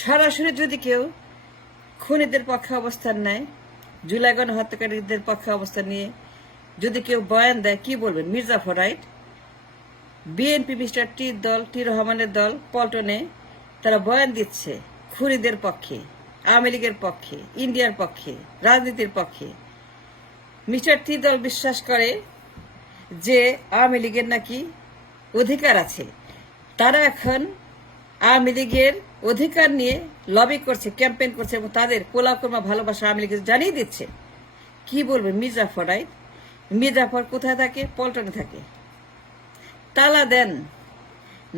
সরাসরি যদি কেউ খুনিদের পক্ষে অবস্থান নেয়, জুলাই গণহত্যাকারীদের পক্ষে অবস্থান নিয়ে যদি কেউ বয়ান দেয়, কি বলবেন? মির্জাফর, রাইট? বিএনপি মিস্টার টি রহমানের দল পল্টনে তারা বয়ান দিচ্ছে খুনিদের পক্ষে, আওয়ামী লীগের পক্ষে, ইন্ডিয়ার পক্ষে, রাজনীতির পক্ষে। মিস্টার টি দল বিশ্বাস করে যে আওয়ামী লীগের নাকি অধিকার আছে, তারা এখন আওয়ামী লীগের অধিকার নিয়ে লবি করছে, ক্যাম্পেইন করছে এবং তাদের পোলাকর্মা ভালোবাসা আওয়ামী লীগকে জানিয়ে দিচ্ছে। কি বলবেন? মির্জাফর, রাইট? মির্জাফর কোথায় থাকে? পল্টনে থাকে। তালা দেন,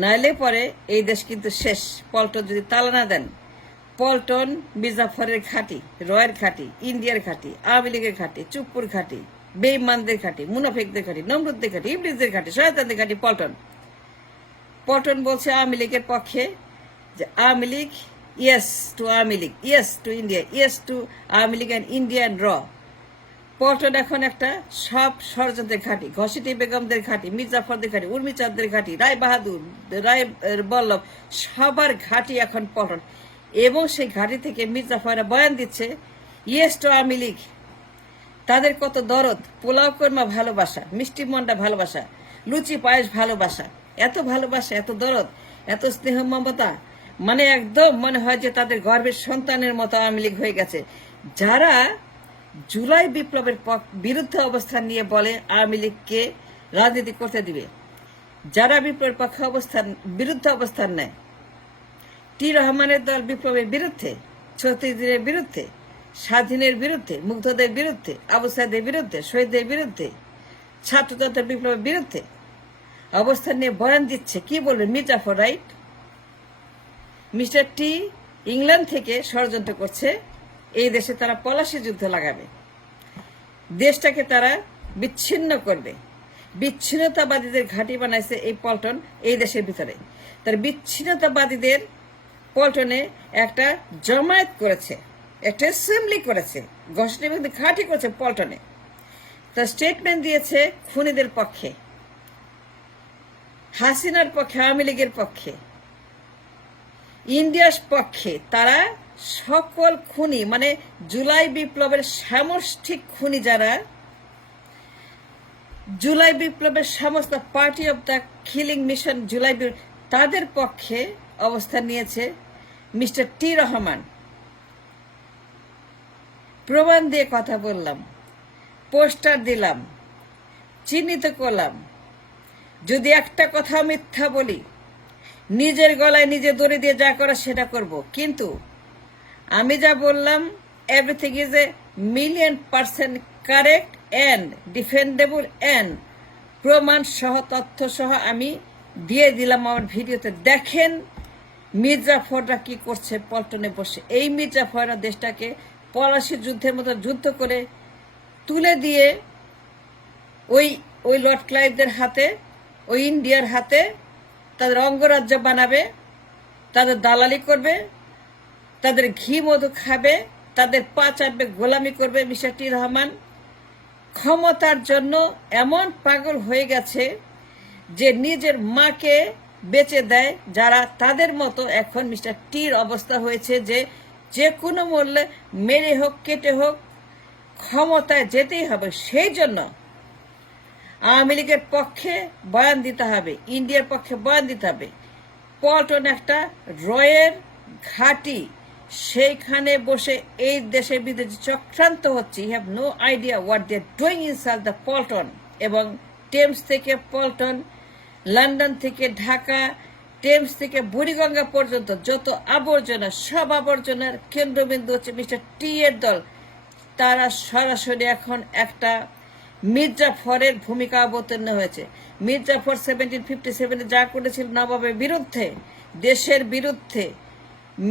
নাইলে পরে এই দেশ কিন্তু শেষ। পল্টন যদি তালা না দেন, পল্টন মির্জাফরের ঘাঁটি, রয়ের ঘাঁটি, ইন্ডিয়ার ঘাঁটি, আওয়ামী লীগের ঘাঁটি, চুপ্পুর ঘাঁটি, বেঈমানদের ঘাঁটি, মুনাফিকদের ঘাঁটি, নমরুদদের ঘাঁটি, ইবলিসদের ঘাঁটি, শয়তানদের ঘাঁটি পল্টন। পল্টন বলছে আওয়ামী লীগের পক্ষে যে Awami League, yes to Awami League, yes to India, yes to Awami League and Indian র। পল্টন এখন একটা সব ষড়যন্ত্রের ঘাঁটি, ঘসিটি বেগমদের ঘাঁটি, মির্জাফরদের ঘাঁটি, উর্মিচাঁদের ঘাঁটি, রায় বাহাদুর, রায় বল্লভ, সবার ঘাঁটি এখন পল্টন। এবং সেই ঘাঁটি থেকে মির্জাফররা বয়ান দিচ্ছে ইয়েস টু আওয়ামী লীগ। তাদের কত দরদ, পোলাও কর্মা ভালোবাসা, মিষ্টি মন্ডা ভালোবাসা, লুচি পায়েস ভালোবাসা, এত ভালোবাসা, এত দরদ, এত স্নেহ মমতা, মানে একদম মনে হয় যে তাদের গর্বের সন্তানের মতো আওয়ামী লীগ হয়ে গেছে। যারা জুলাই বিপ্লবের বিরুদ্ধে অবস্থান নিয়ে বলে আওয়ামী লীগকে রাজনীতি করতে দিবে, যারা বিপ্লবের পক্ষে বিরুদ্ধে অবস্থান নেয়, টি রহমানের দল বিপ্লবের বিরুদ্ধে, ৩৬ দিনের বিরুদ্ধে, স্বাধীনের বিরুদ্ধে, মুগ্ধদের বিরুদ্ধে, আবু সাইদের বিরুদ্ধে, শহীদদের বিরুদ্ধে, ছাত্রতন্ত্রের বিপ্লবের বিরুদ্ধে অবস্থান নিয়ে বয়ান দিচ্ছে। কি বলবেন? মির্জাফর, রাইট? মিস্টার টি ইংল্যান্ড থেকে ষড়যন্ত্র করছে, এই দেশে তারা পলাশি যুদ্ধ লাগাবে, দেশটাকে তারা বিচ্ছিন্ন করবে। বিচ্ছিন্নতাবাদীদের ঘাঁটি বানাইছে এই পল্টন, এই দেশের ভিতরে। তার বিচ্ছিন্নতাবাদীদের পল্টনে একটা জমায়েত করেছে, একটা অ্যাসেম্বলি করেছে, ঘোষণা ঘাঁটি করেছে পল্টনে। তার স্টেটমেন্ট দিয়েছে খুনিদের পক্ষে, হাসিনার পক্ষে, আওয়ামী লীগের পক্ষে, ইন্ডিয়ার পক্ষে। তারা সকল খুনি, মানে জুলাই বিপ্লবের সামষ্টিক খুনি যারা, জুলাই বিপ্লবের সমস্ত party of the killing mission July, তাদের পক্ষে অবস্থান নিয়েছে মিস্টার টি রহমান। প্রমাণ দিয়ে কথা বললাম, পোস্টার দিলাম, চিহ্নিত করলাম। যদি একটা কথা মিথ্যা বলি, নিজের গলায় নিজে দড়ি দিয়ে যা করা সেটা করব। কিন্তু আমি যা বললাম, everything is a 1,000,000% correct and defendable and প্রমাণ সহ, তথ্য সহ আমি দিয়ে দিলাম আমার ভিডিওতে। দেখেন মির্জাফররা কি করছে পল্টনে বসে। এই মির্জাফররা দেশটাকে পলাশি যুদ্ধের মতো যুদ্ধ করে তুলে দিয়ে ওই লর্ড ক্লাইভদের হাতে, ওই ইন্ডিয়ার হাতে তাদের অঙ্গরাজ্য বানাবে, তাদের দালালি করবে, তাদের ঘি মধু খাবে, তাদের পা চাটবে, গোলামি করবে। মিস্টার টি রহমান ক্ষমতার জন্য এমন পাগল হয়ে গেছে যে নিজের মাকে বেচে দেয় যারা, তাদের মতো এখন মিস্টার টির অবস্থা হয়েছে যে যে কোনো মূল্যে মেরে হোক, কেটে হোক, ক্ষমতায় যেতেই হবে। সেই জন্য আওয়ামী লীগের পক্ষে বয়ান দিতে হবে, ইন্ডিয়ার পক্ষে বয়ান দিতে হবে। পল্টন একটা রয়ের ঘাঁটি, সেইখানে বসে এই দেশের বিরুদ্ধে চক্রান্ত হচ্ছে। You have no idea what they are doing inside the Paltan. এবং টেমস থেকে পল্টন, লন্ডন থেকে ঢাকা, টেমস থেকে বুড়িগঙ্গা পর্যন্ত যত আবর্জনা, সব আবর্জনার কেন্দ্রবিন্দু হচ্ছে মিস্টার টি এর দল। তারা সরাসরি এখন একটা মির্জাফরের ভূমিকা অবতীর্ণ হয়েছে। মির্জাফর 1757 যা করেছিল নবাবের বিরুদ্ধে, দেশের বিরুদ্ধে,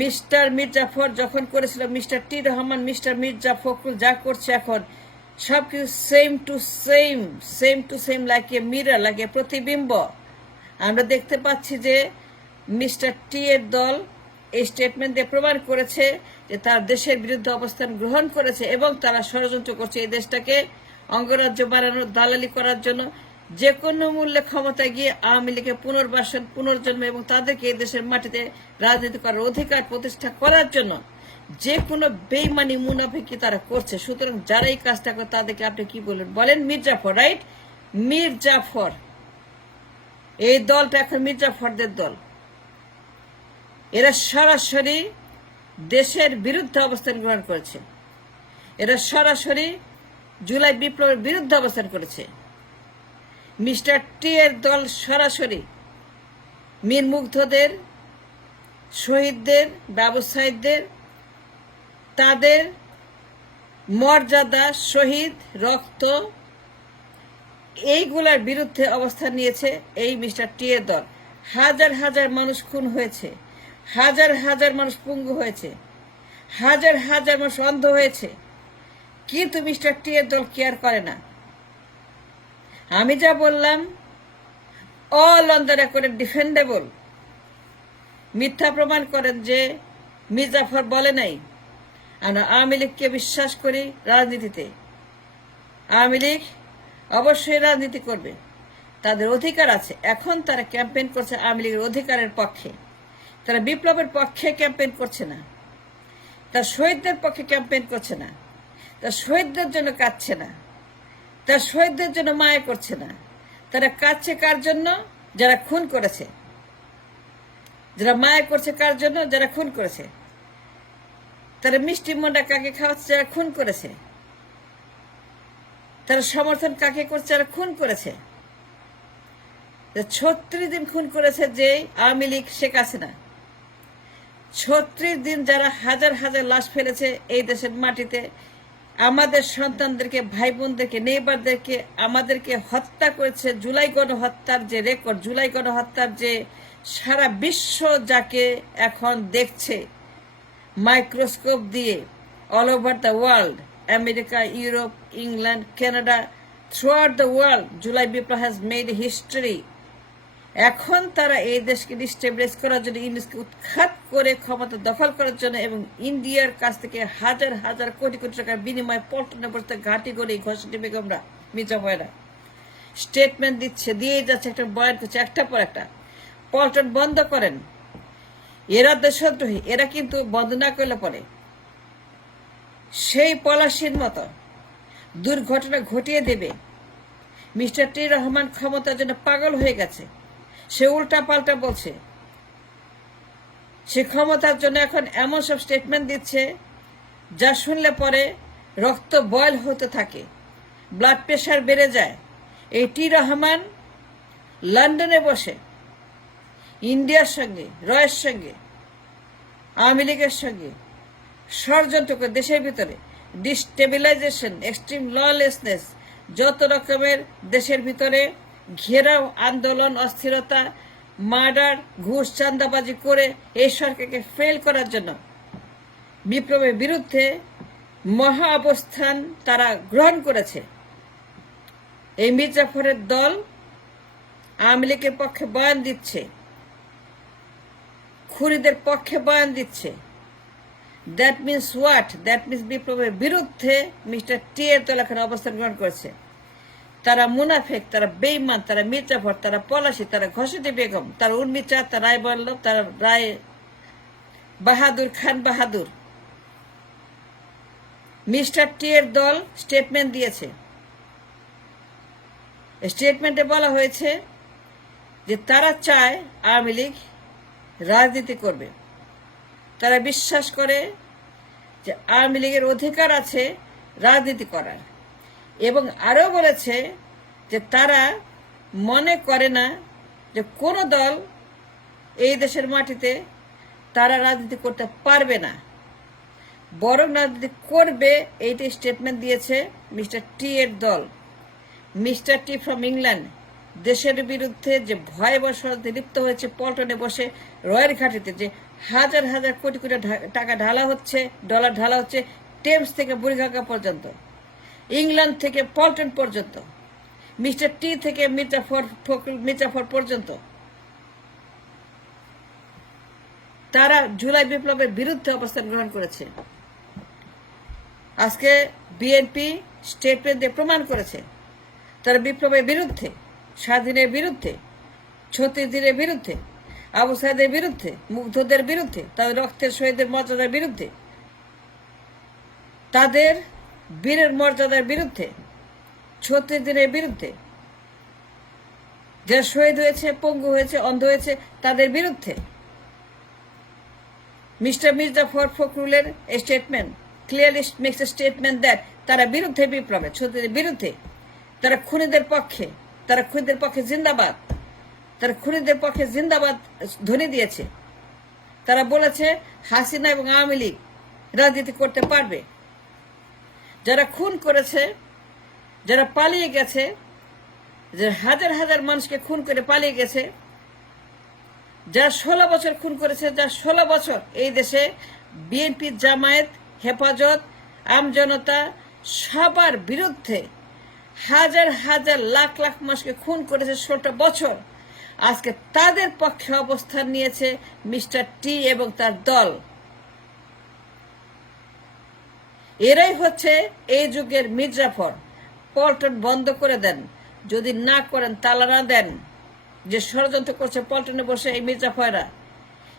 মিস্টার মির্জাফর যখন করেছিল, মিস্টার টি রহমান, মিস্টার মির্জা ফখরুল যা করছে এখন, সবকিছু same to same like a mirror, like a প্রতিবিম্ব। আমরা দেখতে পাচ্ছি যে মিস্টার টি এর দল এই স্টেটমেন্ট দিয়ে প্রমাণ করেছে যে তার দেশের বিরুদ্ধে অবস্থান গ্রহণ করেছে এবং তারা ষড়যন্ত্র করছে এই দেশটাকে অঙ্গরাজ্য বানানোর, দালালি করার জন্য। যে কোনো মূল্যে ক্ষমতায় গিয়ে আওয়ামী লীগের পুনর্বাসন, পুনর্জন্ম এবং তাদেরকে এই দেশের মাটিতে রাজনীতি করার অধিকার প্রতিষ্ঠা করার জন্য যে কোনো বেইমানি মুনাফিকি তারা করছে। সুতরাং যারা এই কাজটা করে তাদেরকে আপনি কি বলেন? বলেন মির্জাফর, রাইট? মির্জাফর, এই দলটা এখন মির্জাফরদের দল। এরা সরাসরি দেশের বিরুদ্ধে অবস্থান গ্রহণ করেছে। এরা সরাসরি জুলাই বিপ্লবের বিরুদ্ধে অবস্থান করেছে। মিস্টার টি এর দল সরাসরি মীর মুগ্ধদের, শহীদদের, ব্যবসায়ীদের, তাদের মর্যাদা, শহীদ, রক্ত, এইগুলার বিরুদ্ধে অবস্থান নিয়েছে এই মিস্টার টি এর দল। হাজার হাজার মানুষ খুন হয়েছে, হাজার হাজার মানুষ পঙ্গু হয়েছে, হাজার হাজার মানুষ অন্ধ হয়েছে, কিন্তু মিস্টার টি এর দল কেয়ার করে না। আমি যা বললাম all on the record defendable. মিথ্যা প্রমাণ করেন যে মির্জাফর বলে নাই। আমরা আওয়ামী লীগকে বিশ্বাস করি রাজনীতিতে। আওয়ামী লীগ অবশ্যই রাজনীতি করবে, তাদের অধিকার আছে। এখন তারা ক্যাম্পেইন করছে আওয়ামী লীগের অধিকারের পক্ষে, তারা বিপ্লবের পক্ষে ক্যাম্পেইন করছে না, তার শহীদদের পক্ষে ক্যাম্পেইন করছে না, তার শহীদদের জন্য কাঁদছে না, তার শহীদদের জন্য মায়া করছে না। তারা কাঁদছে কার জন্য? যারা খুন করেছে। যারা মায়া করছে কার জন্য? যারা খুন করেছে। তারা মিষ্টি মন্ডা কাকে খাওয়াচ্ছে? যারা খুন করেছে। তারা সমর্থন কাকে করছে? যারা খুন করেছে। 36 দিন খুন করেছে যে আওয়ামী লীগ, শেখ হাসিনা। 36 দিন যারা হাজার হাজার লাশ ফেলেছে এই দেশের মাটিতে, আমাদের সন্তানদেরকে, ভাই বোনদেরকে, নেইবারদেরকে, আমাদেরকে হত্যা করেছে। জুলাই গণহত্যার যে রেকর্ড, জুলাই গণহত্যার যে সারা বিশ্ব যাকে এখন দেখছে মাইক্রোস্কোপ দিয়ে, all over the world, America, Europe, England, Canada, through out the world, July Biplab has made history. এখন তারা এই দেশকে ডিস্টেবিলাইজ করার জন্য, ইংলিশকে উৎখাত করে ক্ষমতা দখল করার জন্য এবং ইন্ডিয়ার কাছ থেকে হাজার হাজার কোটি কোটি টাকার বিনিময়ে পল্টনে বসতে ঘাঁটি করে ঘষটি বেগমরা, মির্জাফরেরা স্টেটমেন্ট দিচ্ছে, দিয়ে যাচ্ছে, একটা বয়ান করছে, একটা পর একটা। পল্টন বন্ধ করেন, এরা দেশদ্রোহী। এরা কিন্তু বন্ধ না করলে পরে সেই পলাশির মতো দুর্ঘটনা ঘটিয়ে দেবে। মিস্টার টি রহমান ক্ষমতার জন্য পাগল হয়ে গেছে। সে উল্টা পাল্টা বলছে। সে ক্ষমতার জন্য এখন এমন সব স্টেটমেন্ট দিচ্ছে যা শুনলে পরে রক্ত বয়েল হতে থাকে, ব্লাড প্রেশার বেড়ে যায়। এই টি রহমান লন্ডনে বসে ইন্ডিয়ার সঙ্গে, রয়ের সঙ্গে, আওয়ামী লীগের সঙ্গে ষড়যন্ত্র করে দেশের ভিতরে ডিস্টেবিলাইজেশন, এক্সট্রিম ললেসনেস, যত রকমের দেশের ভিতরে ঘেরাও, আন্দোলন, অস্থিরতা, মার্ডার, ঘুষ, চাঁদাবাজি করে এই সরকারকে ফেল করার জন্য বিপ্লবের বিরুদ্ধে মহা অবস্থান তারা গ্রহণ করেছে। এই মির্জাফরের দল আওয়ামী লীগের পক্ষে বয়ান দিচ্ছে, খুনিদের পক্ষে বয়ান দিচ্ছে। That means what? That means বিপ্লবের বিরুদ্ধে মিস্টার টি এর দল এখন অবস্থান গ্রহণ করেছে। তারা মুনাফেক, তারা বেইমান, তারা মির্জাফর, তারা পলাশি, তারা ঘসেটি বেগম, তারা উর্মিচা, তারা রায় বল্লভ, তারা রায় বাহাদুর, খান বাহাদুর। মিস্টার টি এর দল স্টেটমেন্ট দিয়েছে। স্টেটমেন্টে বলা হয়েছে যে তারা চায় আওয়ামী লীগ রাজনীতি করবে। তারা বিশ্বাস করে যে আওয়ামী লীগের অধিকার আছে রাজনীতি করার, এবং আরও বলেছে যে তারা মনে করে না যে কোনো দল এই দেশের মাটিতে তারা রাজনীতি করতে পারবে না, বরং রাজনীতি করবে। এইটি স্টেটমেন্ট দিয়েছে মিস্টার টি এর দল। মিস্টার টি ফ্রম ইংল্যান্ড দেশের বিরুদ্ধে যে ভয়াবহ ষড়যন্ত্রে লিপ্ত হয়েছে, পল্টনে বসে রয়ের ঘাটিতে যে হাজার হাজার কোটি কোটি টাকা ঢালা হচ্ছে, ডলার ঢালা হচ্ছে, টেমস থেকে বুড়িঘাগা পর্যন্ত, ইংল্যান্ড থেকে পল্টন পর্যন্ত, মিস্টার টি থেকে মির্জাফর পর্যন্ত, তারা জুলাই বিপ্লবের বিরুদ্ধে অবস্থান গ্রহণ করেছে। আজকে বিএনপি স্টেটমেন্ট দিয়ে প্রমাণ করেছে তারা বিপ্লবের বিরুদ্ধে। স্বাধীনের বিরুদ্ধে, 36 দিনের বিরুদ্ধে, আবু সাইদের বিরুদ্ধে, মুগ্ধদের বিরুদ্ধে, তাদের রক্তের শহীদের মর্যাদার বিরুদ্ধে, তাদের বীরের মর্যাদার বিরুদ্ধে, 36 দিনের বিরুদ্ধে, যারা শহীদ হয়েছে, পঙ্গু হয়েছে, অন্ধ হয়েছে, তাদের বিরুদ্ধে। মিস্টার মির্জা ফখরুলের statement clearly makes a statement that তারা বিরুদ্ধে বিপ্লবে, 36 বিরুদ্ধে, তারা খুনিদের পক্ষে, তারা খুনিদের পক্ষে জিন্দাবাদ, তারা খুনিদের পক্ষে জিন্দাবাদ ধ্বনি দিয়েছে। তারা বলেছে হাসিনা এবং আওয়ামী লীগ রাজনীতি করতে পারবে। যারা খুন করেছে, যারা পালিয়ে গেছে, যে হাজার হাজার মানুষকে খুন করে পালিয়ে গেছে, যারা 16 বছর খুন করেছে, যারা 16 বছর এই দেশে বিএনপি, জামায়াত, হেফাজত, আমজনতা সবার বিরুদ্ধে হাজার হাজার লাখ লাখ মানুষকে খুন করেছে 16টা বছর, আজকে তাদের পক্ষে অবস্থান নিয়েছে মিস্টার টি এবং তার দল। এরাই হচ্ছে এই যুগের মির্জাফর। পল্টন বন্ধ করে দেন, যদি না করেন, তালা না দেন, যে ষড়যন্ত্র করছে পল্টনে বসে এই মির্জাফররা,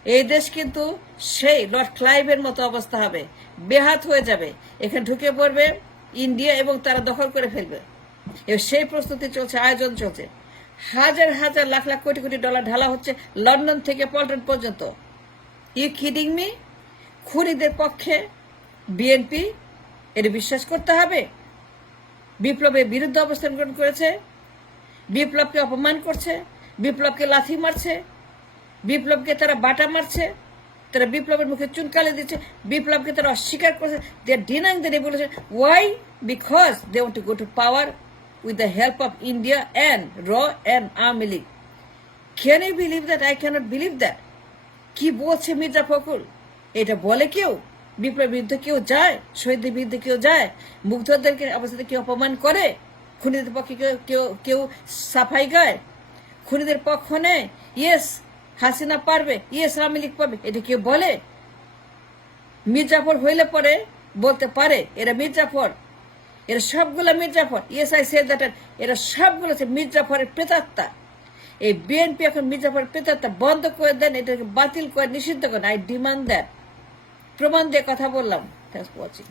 এই দেশ কিন্তু সেই লর্ড ক্লাইভের মতো অবস্থা হবে, বেহাত হয়ে যাবে। এখানে ঢুকে পড়বে ইন্ডিয়া এবং তারা দখল করে ফেলবে। সেই প্রস্তুতি চলছে, আয়োজন চলছে। হাজার হাজার লাখ লাখ কোটি কোটি ডলার ঢালা হচ্ছে লন্ডন থেকে পল্টন পর্যন্ত। You kidding me? খুনিদের পক্ষে বিএনপি, এটা বিশ্বাস করতে হবে। বিপ্লবের বিরুদ্ধে অবস্থান গ্রহণ করেছে, বিপ্লবকে অপমান করছে, বিপ্লবকে লাথি মারছে, বিপ্লবকে তারা বাটা মারছে, তারা বিপ্লবের মুখে চুনকালি দিচ্ছে, বিপ্লবকে তারা অস্বীকার করছে। They are denying the revolution. Why? Because they want to go to power with the help of India and RAW and Army League. Can you believe that? I cannot believe that. কি বলছে মির্জা ফখরুল? এটা বলে কেউ? বিপ্লবের বিরুদ্ধে কেউ যায়? শহীদদের বিরুদ্ধে কেউ যায়? মুগ্ধদেরকে অবস্থাতে কেউ অপমান করে? খুনিদের পক্ষে কেউ সাফাই গায়? খুনিদের পক্ষ নেয়? ইয়েস হাসিনা পারবে, ইয়েস আওয়ামী লীগ পারবে, এটা কেউ বলে? মির্জাফর হইলে পরে বলতে পারে এরা মির্জাফর, এরা সবগুলো Mir Jafar. Yes I say that. এরা সবগুলো হচ্ছে মির্জাফরের প্রেতাত্মা। এই বিএনপি এখন মির্জাফরের প্রেতাত্মা। বন্ধ করে দেন, এটাকে বাতিল করে নিষিদ্ধ করেন। I demand that. প্রমাণ দিয়ে কথা বললাম। Thanks for watching.